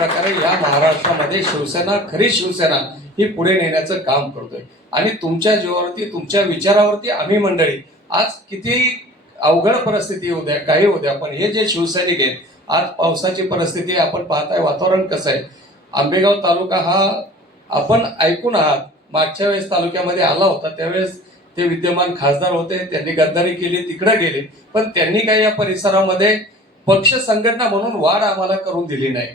प्रकारे या महाराष्ट्रामध्ये शिवसेना खरी शिवसेना ही पुढे नेण्याचं काम करतोय. आणि तुमच्या जीवावरती तुमच्या विचारावरती आम्ही मंडळी आज किती अवघड परिस्थिती येऊ द्या काही होऊ द्या पण हे जे शिवसैनिक आहेत आज पावसाची परिस्थिती आपण पाहताय वातावरण कसं आहे. आंबेगाव तालुका हा आपण ऐकून आहात मागच्या वेळेस तालुक्यामध्ये आला होता त्यावेळेस ते विद्यमान खासदार होते त्यांनी गद्दारी केली तिकडे गेले पण त्यांनी काही या परिसरामध्ये पक्ष संघटना म्हणून वाढ आम्हाला करून दिली नाही.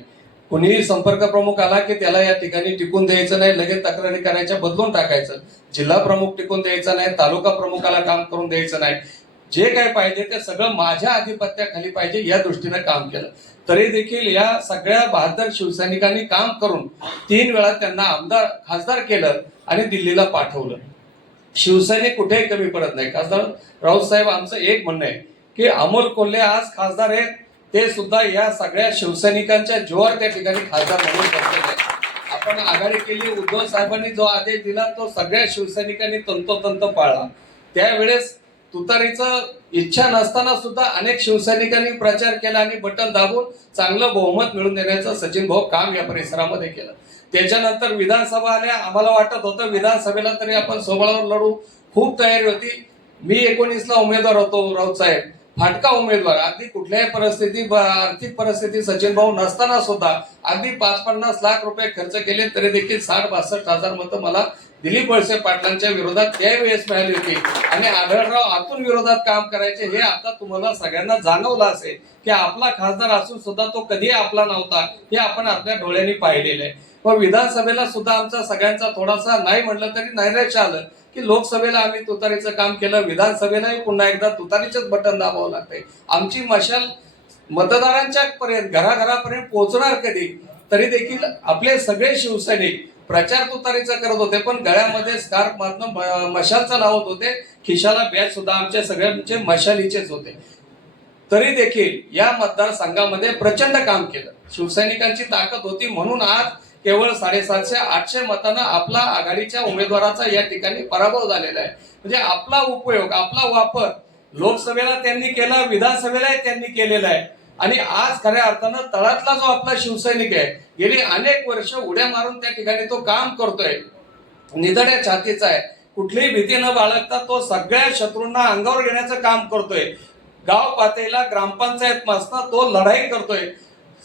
कुणीही संपर्क प्रमुख आला की त्याला या ठिकाणी टिकून द्यायचं नाही लगेच तक्रारी करायच्या बदलून टाकायचं. जिल्हा प्रमुख टिकून द्यायचा नाही तालुका प्रमुखाला काम करून द्यायचं नाही. जे काय पाहिजे ते सगळं माझ्या आधिपत्याखाली पाहिजे या दृष्टीने काम केलं. तरी देखील या सगळ्या बहादर शिवसैनिकांनी काम करून तीन वेळा त्यांना आमदार खासदार केलं आणि दिल्लीला पाठवलं. शिवसैनिक कुठेही कमी पडत नाही. खासदार राऊत साहेब आमचं एक म्हणणं आहे की अमोल कोल्हे आज खासदार आहेत. ते सुद्धा या सगळ्या शिवसैनिकांच्या जोर त्या ठिकाणी खासदार म्हणून बसलेले आहेत. आपण आघाडी केली उद्धव साहेबांनी जो आदेश दिला तो सगळ्या शिवसैनिकांनी तंतोतंत पाळला. त्यावेळेस तुतारीचं इच्छा नसताना सुद्धा अनेक शिवसैनिकांनी प्रचार केला आणि बटन दाबून चांगलं बहुमत मिळवून देण्याचं सचिन भाऊ काम या परिसरामध्ये केलं. त्याच्यानंतर विधानसभा आल्या आम्हाला वाटत होतं विधानसभेला तरी आपण सोबळावर लढू. खूप तयारी होती. मी एकोणीसला उमेदवार होतो राऊत साहेब. फाटका उमेदवार अगदी कुठल्याही परिस्थिती आर्थिक परिस्थिती सचिन भाऊ नसताना सुद्धा अगदी पाच पन्नास लाख रुपये खर्च केले तरी देखील साठ बासष्ट हजार मतं मला दिलीप वळसे पाटलांच्या विरोधात त्यावेळेस मिळाली होती. आणि आढळराव आतून विरोधात काम करायचे हे आता तुम्हाला सगळ्यांना जाणवलं असेल की आपला खासदार असून सुद्धा तो कधी आपला नव्हता हे आपण आपल्या डोळ्यांनी पाहिलेलं आहे. मग विधानसभेला सुद्धा आमचा सगळ्यांचा थोडासा नाही म्हटलं तरी नैराश्य आलं की लोकसभेला आम्ही तुतारीचं काम केलं विधानसभेलाही पुन्हा एकदा तुतारीचंच बटन दाबावं लागतंय. आमची मशाल मतदारांच्या पर्यंत घराघरापर्यंत पोहोचणार कधी? तरी देखील आपले सगळे शिवसैनिक प्रचार तुतारीचा करत होते पण गळ्यामध्ये स्कार्फ मातनं मशालचा लावत होते. खिशाला बॅच सुद्धा आमच्या सगळ्यांचे मशालीचेच होते. तरी देखील या मतदारसंघामध्ये प्रचंड काम केलं. शिवसैनिकांची ताकद होती म्हणून आज केवळ साडेसातशे आठशे मतानं आपला आघाडीच्या उमेदवाराचा या ठिकाणी पराभव झालेला आहे. म्हणजे आपला उपयोग आपला वापर लोकसभेला त्यांनी केला विधानसभेलाही त्यांनी केलेला आहे. आणि आज खऱ्या अर्थानं तळातला जो आपला शिवसैनिक आहे गेली अनेक वर्ष उड्या मारून त्या ठिकाणी तो काम करतोय. निधड्या छातीचा आहे. कुठलीही भीती न बाळगता तो सगळ्या शत्रूंना अंगावर घेण्याचं काम करतोय. गाव पातळीला ग्रामपंचायत मासना तो लढाई करतोय.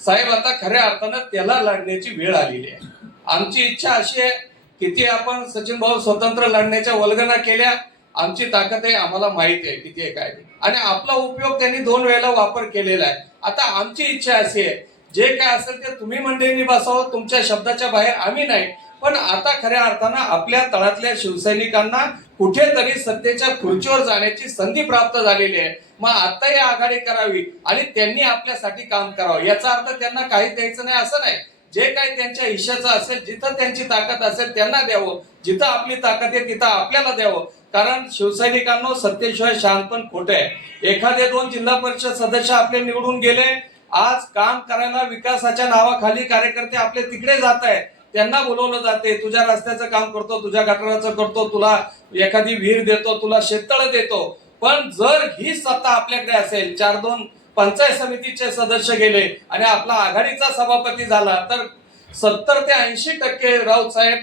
साहेब आता खऱ्या अर्थानं त्याला लढण्याची वेळ आलेली आहे. आमची इच्छा अशी आहे किती आपण सचिन भाऊ स्वतंत्र लढण्याच्या वल्गना केल्या आमची ताकद आहे आम्हाला माहिती आहे किती आहे काय आणि आपला उपयोग त्यांनी दोन वेळेला वापर केलेला आहे. आता आमची इच्छा अशी आहे जे काय असेल ते तुम्ही मंडळींनी बसावं तुमच्या शब्दाच्या बाहेर आम्ही नाही. पण आता खऱ्या अर्थानं आपल्या तळातल्या शिवसैनिकांना कुठेतरी सत्तेच्या खुर्चीवर जाण्याची संधी प्राप्त झालेली आहे. मग आता या आघाडी करावी आणि त्यांनी आपल्यासाठी काम करावं याचा अर्थ त्यांना काहीच द्यायचं नाही असं नाही. जे काही त्यांच्या हिश्श्याचं असेल जिथं त्यांची ताकद असेल त्यांना द्यावं. जिथं आपली ताकद आहे तिथं आपल्याला द्यावं. कारण शिवसैनिकांना सत्तेशिवाय शांतपण खोटे आहे. एखादे दोन जिल्हा परिषद सदस्य आपले निवडून गेले आज काम करायला विकासाच्या नावाखाली कार्यकर्ते आपले तिकडे जात आहेत. त्यांना बोलवलं जाते तुझ्या रस्त्याचं काम करतो तुझ्या गटाराचं करतो तुला एखादी विहीर देतो तुला शेततळ देतो. पण जर ही सत्ता आपल्याकडे असेल चार दोन पंचायत समितीचे सदस्य गेले आणि आपला आघाडीचा सभापती झाला तर सत्तर ते ऐंशी टक्के राऊत साहेब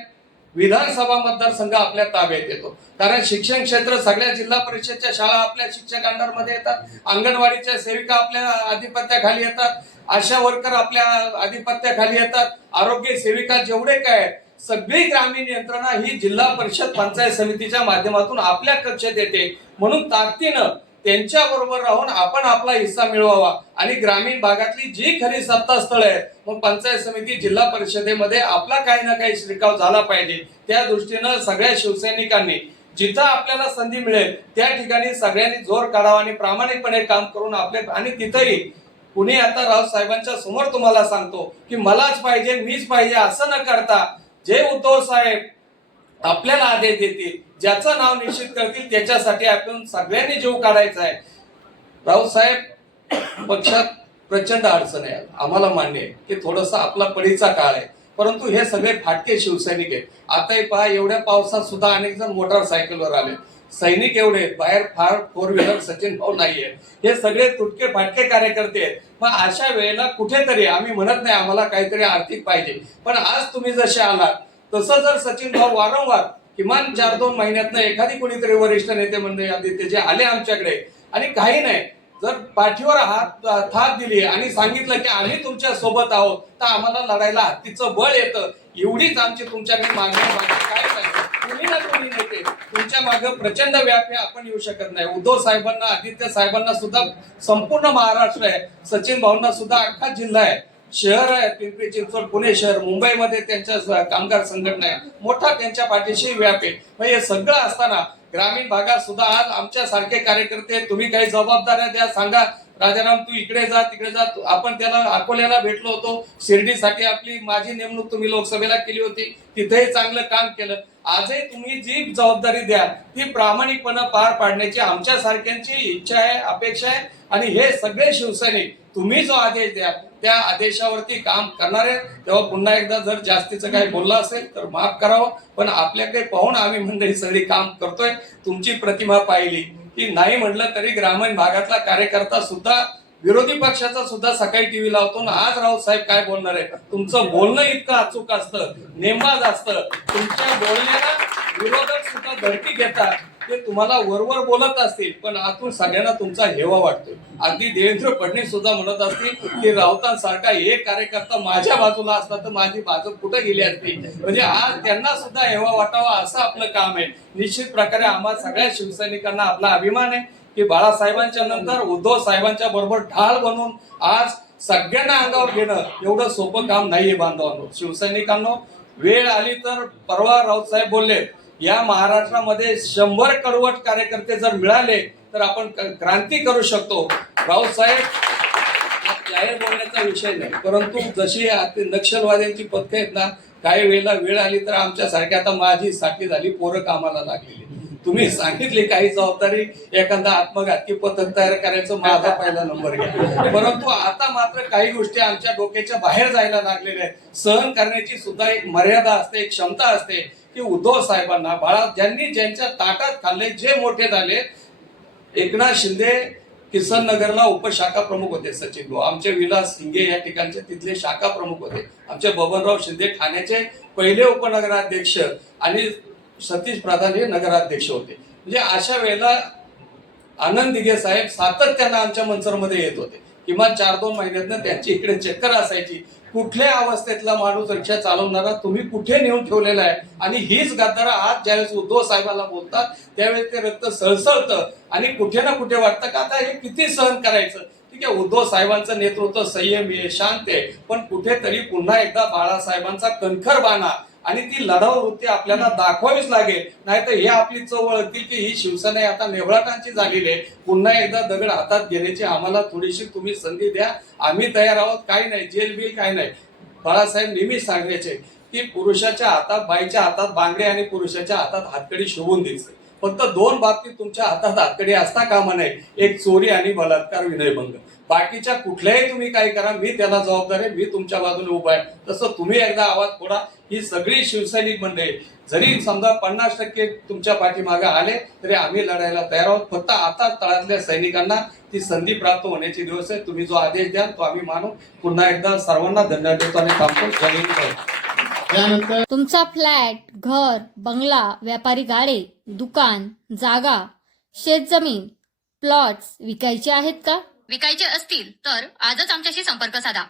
विधानसभा मतदारसंघ आपल्या ताब्यात येतो. कारण शिक्षण क्षेत्र सगळ्या जिल्हा परिषदच्या शाळा आपल्या शिक्षक अंडरमध्ये येतात. अंगणवाडीच्या सेविका आपल्या आधिपत्याखाली येतात. आशा वर्कर आपल्या आधिपत्याखाली येतात. आरोग्य सेविका जेवढे काय आहेत, सगळी ग्रामीण यंत्रणा ही जिल्हा परिषद पंचायत समितीच्या माध्यमातून आपल्या कक्षेत येते. म्हणून ताकदीनं त्यांच्या बरोबर राहून आपण आपला हिस्सा मिळवावा. आणि ग्रामीण भागातली जी खरी सत्ता स्थळ आहेत मग पंचायत समिती जिल्हा परिषदेमध्ये आपला काही ना काही शिरकाव झाला पाहिजे. त्या दृष्टीनं सगळ्या शिवसैनिकांनी जिथं आपल्याला संधी मिळेल त्या ठिकाणी सगळ्यांनी जोर काढावा आणि प्रामाणिकपणे काम करून आपले आणि तिथंही. कुणी आता रावसाहेबांच्या समोर तुम्हाला सांगतो की मलाच पाहिजे मीच पाहिजे असं न करता. जे उद्धव साहेब आपल्याला आदेश देतील ज्याचं नाव निश्चित करतील त्याच्यासाठी आपण सगळ्यांनी जीव काढायचा आहे. रावसाहेब साहेब पक्षात प्रचंड अडचण आहे. आम्हाला मान्य आहे की थोडस आपला पडीचा काळ आहे. परंतु हे सगळे फाटके शिवसैनिक आहेत. आताही पहा एवढ्या पावसात सुद्धा अनेक जण मोटारसायकलवर आले. सैनिक एवढे बाहेर फार फोर व्हीलर सचिन भाऊ नाहीये. हे सगळे तुटके फाटके कार्यकर्ते आहेत. मग अशा वेळेला कुठेतरी आम्ही म्हणत नाही आम्हाला काहीतरी आर्थिक पाहिजे. पण आज तुम्ही जसे आलात तसं जर सचिन भाऊ वारंवार किमान चार दोन महिन्यातनं एखादी कोणीतरी वरिष्ठ नेते मंडळी आदित्य जे आले आमच्याकडे आणि काही नाही जर पाठीवर हात थाप दिली आणि सांगितलं की आम्ही तुमच्यासोबत आहोत तर आम्हाला लढायला हत्तीचं बळ येतं. एवढीच आमची तुमच्याकडे मागणी काय नाही. कुणी ना तुम्ही नेते तुमच्या मागे प्रचंड व्याप आपण येऊ शकत नाही. उद्धव साहेबांना आदित्य साहेबांना सुद्धा संपूर्ण महाराष्ट्र आहे. सचिन भाऊंना सुद्धा अख्खा जिल्हा आहे. शहर आहे पिंपरी चिंचवड पुणे शहर मुंबईमध्ये त्यांच्या कामगार संघटना आहे. मोठा त्यांच्या पाठीशी व्याप आहे. मग हे सगळं असताना ग्रामीण भागात सुद्धा आज आमच्या सारखे कार्यकर्ते तुम्ही काही जबाबदाऱ्या द्या सांगा राजाराम तू इकडे जा तिकडे जा. आपण त्याला अकोल्याला भेटलो होतो. शिर्डीसाठी आपली माझी नेमणूक तुम्ही लोकसभेला केली होती. तिथेही चांगलं काम केलं. आजही तुम्ही जी जबाबदारी द्या ती प्रामाणिकपणे पार पाडण्याची आमच्या सारख्यांची इच्छा आहे अपेक्षा आहे. आणि हे सगळे शिवसैनिक तुम्ही जो आदेश द्या त्या आदेशावरती काम करणार आहे तेव्हा पुन्हा एकदा जर जास्तीचं काही बोललं असेल तर माफ करावं. पण आपल्याकडे पाहून आम्ही मंडळी सगळी काम करतोय. तुमची प्रतिमा पाहिली. की नाही म्हटलं तरी ग्रामीण भागातला कार्यकर्ता सुद्धा विरोधी पक्षाचा सुद्धा सकाळी टीव्ही लावतो. ना आज राऊत साहेब काय बोलणार आहे? तुमचं बोलणं इतकं अचूक असतं नेमबाज असतं. तुमच्या बोलण्याला विरोधक सुद्धा धडकी घेतात. ते तुम्हाला वरवर बोलत असतील पण आतून सगळ्यांना तुमचा हेवा वाटतो अगदी देवेंद्र फडणवीस सुद्धा म्हणत असतील की राऊतांसारखा एक कार्यकर्ता माझ्या बाजूला असता तर माझी बाजू कुठे गेली असती? म्हणजे आज त्यांना सुद्धा हेवा वाटावा असं आपलं काम आहे. निश्चित प्रकारे आम्हा सगळ्या शिवसैनिकांना आपला अभिमान आहे की बाळासाहेबांच्या नंतर उद्धव साहेबांच्या बरोबर ढाल बनून आज सगळ्यांना अंगावर घेणं एवढं सोपं काम नाहीये बांधवांनो. शिवसैनिकांनो वेळ आली तर परवा राऊत साहेब बोलले या महाराष्ट्रामध्ये शंभर कडवट कार्यकर्ते जर मिळाले तर आपण क्रांती करू शकतो. रावसाहेब जाहीर बोलण्याचा विषय नाही. परंतु जशी नक्षलवाद्यांची पथकं आहेत ना काही वेळेला वेळ आली तर आमच्यासारख्या आता माझी साठी झाली पोरं कामाला लागलेली. तुम्ही सांगितली काही जबाबदारी एखादा आत्मघातकी पथक तयार करायचं माझा पहिला नंबर घ्या. परंतु आता मात्र काही गोष्टी आमच्या डोक्याच्या बाहेर जायला लागलेल्या आहेत. सहन करण्याची सुद्धा एक मर्यादा असते एक क्षमता असते. की उद्धव साहेबांना बाळा ज्यांनी ज्यांच्या ताटात खाल्ले जे मोठे झाले एकनाथ शिंदे किसन नगरला उपशाखा प्रमुख होते सचिन भाऊ. आमचे विलास सिंगे या ठिकाणचे तिथले शाखा प्रमुख होते. आमचे बबनराव शिंदे ठाण्याचे पहिले उपनगराध्यक्ष आणि सतीश प्रधान हे नगराध्यक्ष होते. म्हणजे अशा वेळेला आनंद दिघे साहेब सातत्यानं आमच्या मंचरमध्ये येत होते. किमान चार दोन महिन्यातनं त्यांची इकडे चक्कर असायची. कुठल्या अवस्थेतला माणूस रिक्षा चालवणारा तुम्ही कुठे नेऊन ठेवलेला आहे? आणि हीच गद्दारा आज ज्यावेळेस उद्धव साहेबाला बोलतात त्यावेळेस ते रक्त सळसळतं. आणि कुठे ना कुठे वाटतं का आता हे किती सहन करायचं? ठीक आहे उद्धव साहेबांचं नेतृत्व संयमी आहे शांत आहे. पण कुठेतरी पुन्हा एकदा बाळासाहेबांचा कणखर बाणा. आणि ती लढाऊ वृत्ती आपल्याला दाखवावीच लागेल. नाहीतर हे आपली चव ओळखतील की ही शिवसेना आता नेवळाटांची झालेली आहे. पुन्हा एकदा दगड हातात घेण्याची आम्हाला थोडीशी तुम्ही संधी द्या. आम्ही तयार आहोत. काही नाही. जेल बिल काही नाही. बाळासाहेब नेहमीच सांगायचे की पुरुषाच्या हातात बाईच्या हातात बांगडे आणि पुरुषाच्या हातात हातकडी शोभून द्यायचे. फक्त दोन बाबतीत तुमच्या हातात हातकडी असता कामा नये. एक चोरी आणि बलात्कार विनयभंग बाकीच्या कुठल्याही तुम्ही काही करा मी त्याला जबाबदार आहे मी तुमच्या बाजूने उभा आहे. तसं तुम्ही एकदा आवाज फोडा. ही सगळी शिवसैनिक मंडळी. जरी समजा पन्नास टक्के तुमच्या पाठीमागे आले तरी आम्ही लढायला तयार आहोत. फक्त आता तळातल्या सैनिकांना ती संधी प्राप्त होण्याची दिवस आहे तुम्ही जो आदेश द्याल तो आम्ही मानू. पुन्हा एकदा सर्वांना धन्यवाद देतो आणि थांबतो जय हिंद. त्यानंतर तुमचा फ्लॅट घर बंगला व्यापारी गाडे दुकान जागा शेतजमीन प्लॉट्स विकायचे आहेत का? विकायचे असतील तर आजच आमच्याशी संपर्क साधा.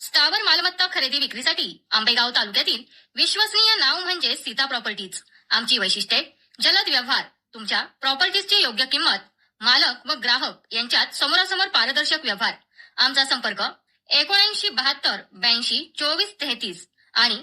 स्थावर मालमत्ता खरेदी विक्रीसाठी आंबेगाव तालुक्यातील विश्वसनीय नाव म्हणजे सीता प्रॉपर्टीज. आमची वैशिष्ट्ये जलद व्यवहार तुमच्या प्रॉपर्टीजची योग्य किंमत मालक व ग्राहक यांच्यात समोरासमोर पारदर्शक व्यवहार. आमचा संपर्क एकोणऐंशी बहात्तर ब्याऐंशी चोवीस तेहतीस आणि